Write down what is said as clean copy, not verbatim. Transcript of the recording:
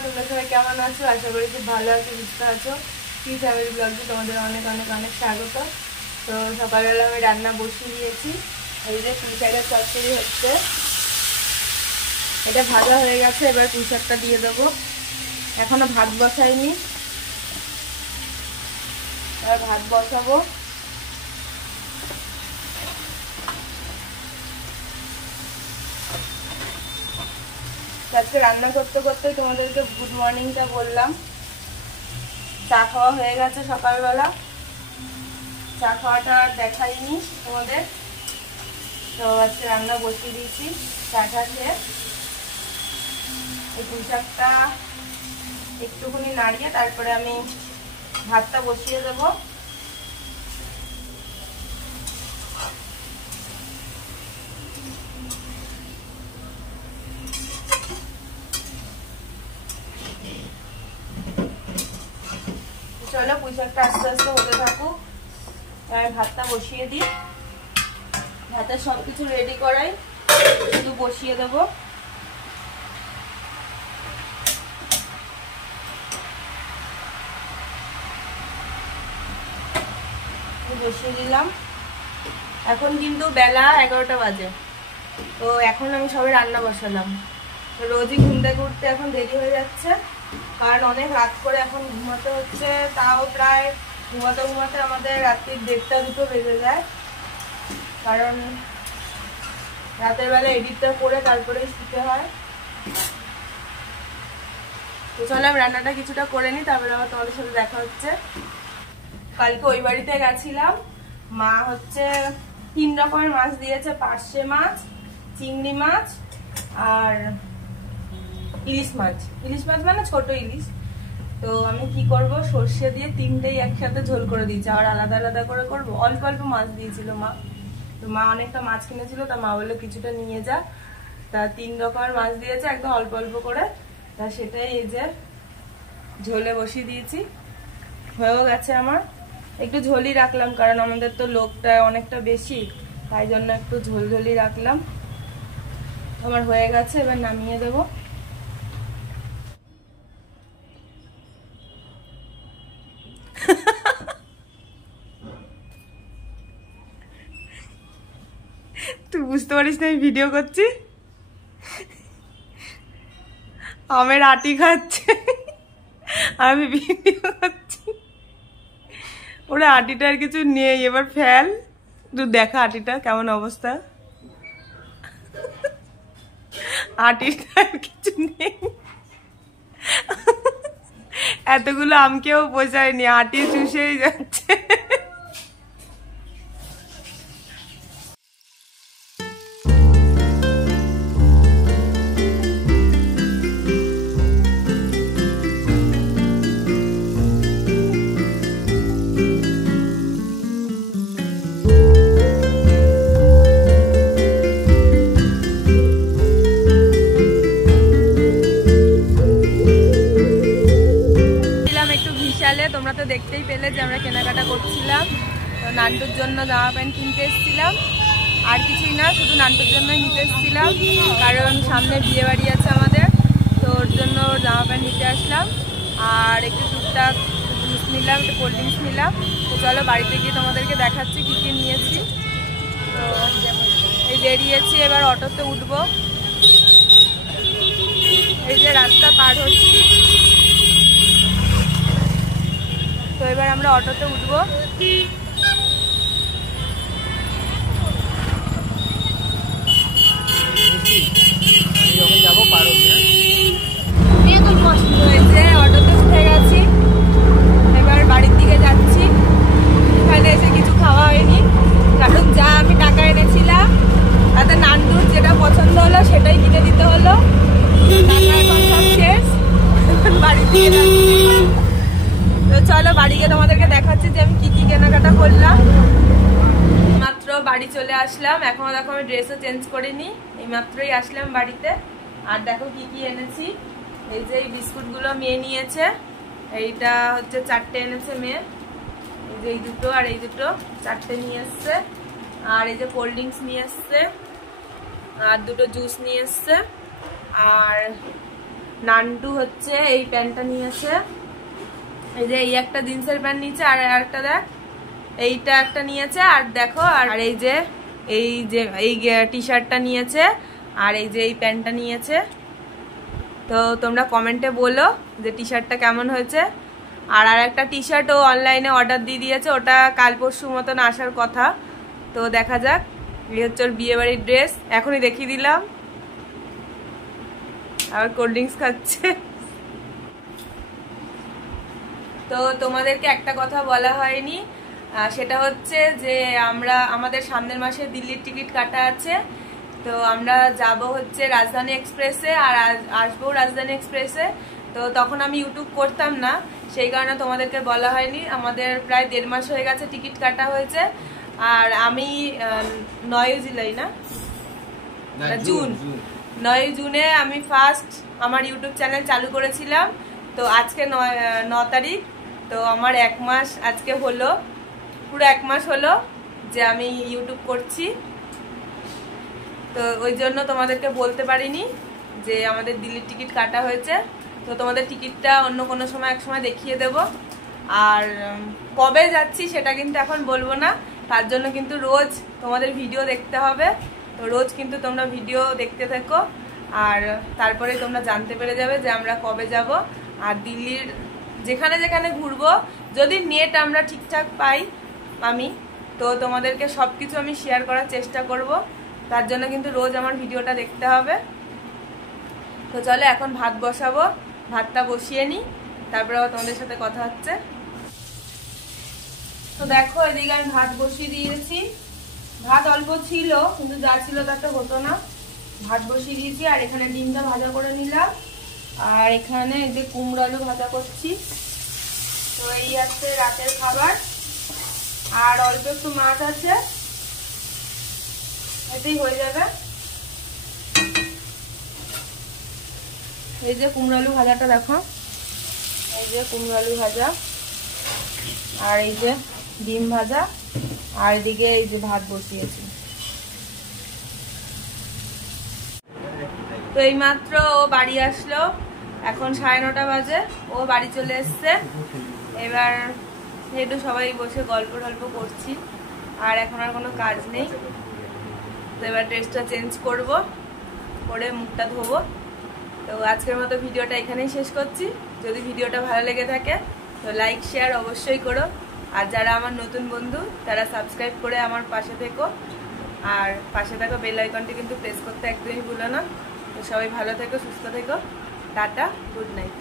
তোমরা সবাই কেমন আছো? আশা করি খুব ভালো আছো, সুস্থ আছো। কি ফ্যামিলি ব্লগে তোমাদের অনেক অনেক অনেক স্বাগত। তো সকালবেলা আমি রান্না বসিয়ে দিয়েছি। এই যে পুঁই শাকের চচ্চড়ি হচ্ছে, এটা ভাজা হয়ে গেছে। এবার পুঁই শাকটা দিয়ে দেবো। এখনো ভাত বসাইনি, এবার ভাত বসাবো। আজকে রান্না করতে করতে তোমাদেরকে গুড মর্নিংটা বললাম। চা খাওয়া হয়ে গেছে সকালবেলা, চা খাওয়াটা দেখাইনি তোমাদের। তো আজকে রান্না বসিয়ে দিয়েছি। চাটা খেয়ে এই পুঁই শাকটা একটুখানি নাড়িয়ে তারপরে আমি ভাতটা বসিয়ে দেবো। চলো পুঁই শাকটা আস্তে আস্তে হতে থাকুক, আমি ভাতটা বসিয়ে দিই। ভাতের সবকিছু রেডি করাই, শুধু বসিয়ে দেবো। বসিয়ে দিলাম। এখন কিন্তু বেলা 11টা বাজে। তো এখন আমি সবে রান্না বসালাম। তো রোজই ঘুম থেকে উঠতে এখন দেরি হয়ে যাচ্ছে, কারণ অনেক রাত করে এখন ঘুমাতে হচ্ছে। তাও প্রায় ঘুমাতে ঘুমাতে আমাদের রাত্রির 1:30 2টো বেজে যায়, কারণ রাতের বেলা এডিটটা করে তারপরে শুতে হয়। তো চলো আমি রান্নাটা কিছুটা করে নিই, তারপরে আবার তোমাদের সাথে দেখা হচ্ছে। কালকে ওই বাড়িতে গেছিলাম। মা হচ্ছে 3 রকমের মাছ দিয়েছে, পার্শে মাছ, চিংড়ি মাছ আর ইলিশ মাছ। ইলিশ মাছ মানে ছোট ইলিশ। তো আমি কি করব, সর্ষে দিয়ে 3টেই একসাথে ঝোল করে দিয়েছি। আর আলাদা আলাদা করে করব। অল্প অল্প মাছ দিয়েছিল মা। তো মা অনেকটা মাছ কিনেছিল, তা মা বললো কিছুটা নিয়ে যা। তা 3 রকমের মাছ দিয়েছে, একদম অল্প অল্প করে। তা সেটাই এই যে ঝোলে বসিয়ে দিয়েছি। হয়েও গেছে আমার। একটু ঝোলই রাখলাম, কারণ আমাদের তো লোকটা অনেকটা বেশি, তাই জন্য একটু ঝোল ঝোলই রাখলাম। আমার হয়ে গেছে, এবার নামিয়ে দেবো। তুই বুঝতে পারিস না আমি ভিডিও করছি? আমের আটি খাচ্ছে, আমি ভিডিও করছি। ওরা আটিটা আর কিছু নেই, এবার ফেল। তুই দেখা আটিটা কেমন অবস্থা। আটিটা আর কিছু নেই। এতগুলো আমকেও বোঝায়নি, আটি চুষেই যাচ্ছে। তোমরা তো দেখতেই পেলে যে আমরা কেনাকাটা করছিলাম। তো নান্টুর জন্য জামা প্যান্ট কিনতে এসেছিলাম, আর কিছুই না, শুধু নান্টুর জন্যই নিতে এসেছিলাম, কারণ সামনে বিয়ে বাড়ি আছে আমাদের। তো ওর জন্য জামা প্যান্ট নিতে আসলাম, আর একটু টুকটাক জুস নিলাম, একটু কোল্ড ড্রিঙ্কস নিলাম। তো চলো বাড়িতে গিয়ে তোমাদেরকে দেখাচ্ছি কী কী নিয়েছি। তো এই বেরিয়েছি, এবার অটোতে উঠবো। এই যে রাস্তা পার হচ্ছি, তো এবার আমরা অটোতে উঠবো। হয়েছে, অটোতে উঠে গেছি, এবার বাড়ির দিকে যাচ্ছি। এখানে এসে কিছু খাওয়া হয়নি, কারণ যা আমি টাকা এনেছিলাম তাতে নান্টুর যেটা পছন্দ হলো সেটাই কিনে দিতে হলো। টাকা এখন সব শেষ, বাড়ির দিকে যাচ্ছি। তো চলো বাড়ি গিয়ে তোমাদেরকে দেখাচ্ছি যে আমি কি কি কেনাকাটা করলাম। মাত্র বাড়ি চলে আসলাম, এখনো দেখো আমি ড্রেসও চেঞ্জ করিনি, এই মাত্রই আসলাম বাড়িতে। আর দেখো কি কি এনেছি। এই যে এই বিস্কুটগুলো মেয়ে নিয়েছে, এইটা হচ্ছে 4টে এনেছে মেয়ে। এই যে এই দুটো আর এই দুটো 4টে নিয়ে এসছে। আর এই যে কোল্ড ড্রিঙ্কস নিয়ে এসছে, আর দুটো জুস নিয়ে এসছে। আর নান্টু হচ্ছে এই প্যান্টটা নিয়েছে, এই যে এই একটা জিন্সের প্যান্ট নিয়েছে, আর একটা দেখ এইটা একটা নিয়েছে, আর দেখো আর এই যে এই টি শার্টটা নিয়েছে, আর এই যে এই প্যান্টটা নিয়েছে। তো তোমরা কমেন্টে বলো যে টি শার্টটা কেমন হয়েছে। আর একটা টি শার্ট ও অনলাইনে অর্ডার দিয়ে দিয়েছে, ওটা কাল পরশু মতন আসার কথা। তো দেখা যাক। এই হচ্ছে ওর বিয়ে বাড়ির ড্রেস, এখনই দেখিয়ে দিলাম। আবার কোল্ড ড্রিঙ্কস খাচ্ছে। তো তোমাদেরকে একটা কথা বলা হয়নি, সেটা হচ্ছে যে আমাদের সামনের মাসে দিল্লির টিকিট কাটা আছে। তো আমরা যাব হচ্ছে রাজধানী এক্সপ্রেসে, আর আসবো রাজধানী এক্সপ্রেসে। তো তখন আমি ইউটিউব করতাম না, সেই কারণে তোমাদেরকে বলা হয়নি। আমাদের প্রায় 1.5 মাস হয়ে গেছে টিকিট কাটা হয়েছে। আর আমি 9 জুলাই না জুন 9 জুনে আমি ফার্স্ট আমার ইউটিউব চ্যানেল চালু করেছিলাম। তো আজকে 9 তারিখ। তো আমার 1 মাস আজকে হলো, পুরো 1 মাস হলো যে আমি ইউটিউব করছি। তো ওই জন্য তোমাদেরকে বলতে পারিনি যে আমাদের দিল্লির টিকিট কাটা হয়েছে। তো তোমাদের টিকিটটা অন্য কোনো সময় এক সময় দেখিয়ে দেব। আর কবে যাচ্ছি সেটা কিন্তু এখন বলবো না, তার জন্য কিন্তু রোজ তোমাদের ভিডিও দেখতে হবে। তো রোজ কিন্তু তোমরা ভিডিও দেখতে থেকো, আর তারপরে তোমরা জানতে পেরে যাবে যে আমরা কবে যাব। আর দিল্লির যেখানে যেখানে ঘুরবো, যদি নেট আমরা ঠিকঠাক পাই তো তোমাদেরকে সব কিছু আমি শেয়ার করার চেষ্টা করব। তার জন্য কিন্তু রোজ আমার ভিডিওটা দেখতে হবে। তো চলো এখন ভাত বসাবো, ভাতটা বসিয়ে নিই, তারপরে আবার তোমাদের সাথে কথা হচ্ছে। তো দেখো এদিকে আমি ভাত বসিয়ে দিয়েছি। ভাত অল্প ছিল, কিন্তু যা ছিল তাতে হতো না। ভাত বসিয়ে দিয়েছি, আর এখানে ডিমটা ভাজা করে নিলাম, আর এখানে এই যে কুমড়ো আলু ভাজা করছি। তো এই আছে রাতের খাবার, আর অল্প একটু মাছ আছে, এতেই হয়ে যাবে। এই যে কুমড়ো আলু ভাজাটা দেখো, এই যে কুমড়ো আলু ভাজা, আর এই যে ডিম ভাজা, আর এদিকে এই যে ভাত বসিয়েছি। তো এই মাত্র ও বাড়ি আসলো, এখন 9:30 বাজে, ও বাড়ি চলে এসছে। এবার একটু সবাই বসে গল্প টল্প করছি, আর এখন আর কোনো কাজ নেই। তো এবার ড্রেসটা চেঞ্জ করব, করে মুখটা ধোবো। তো আজকের মতো ভিডিওটা এখানেই শেষ করছি। যদি ভিডিওটা ভালো লেগে থাকে তো লাইক শেয়ার অবশ্যই করো, আর যারা আমার নতুন বন্ধু তারা সাবস্ক্রাইব করে আমার পাশে থেকো, আর পাশে থাকা বেল আইকনটি কিন্তু প্রেস করতে একদমই ভুলো না। তো সবাই ভালো থেকো, সুস্থ থেকো, টাটা, গুড নাইট।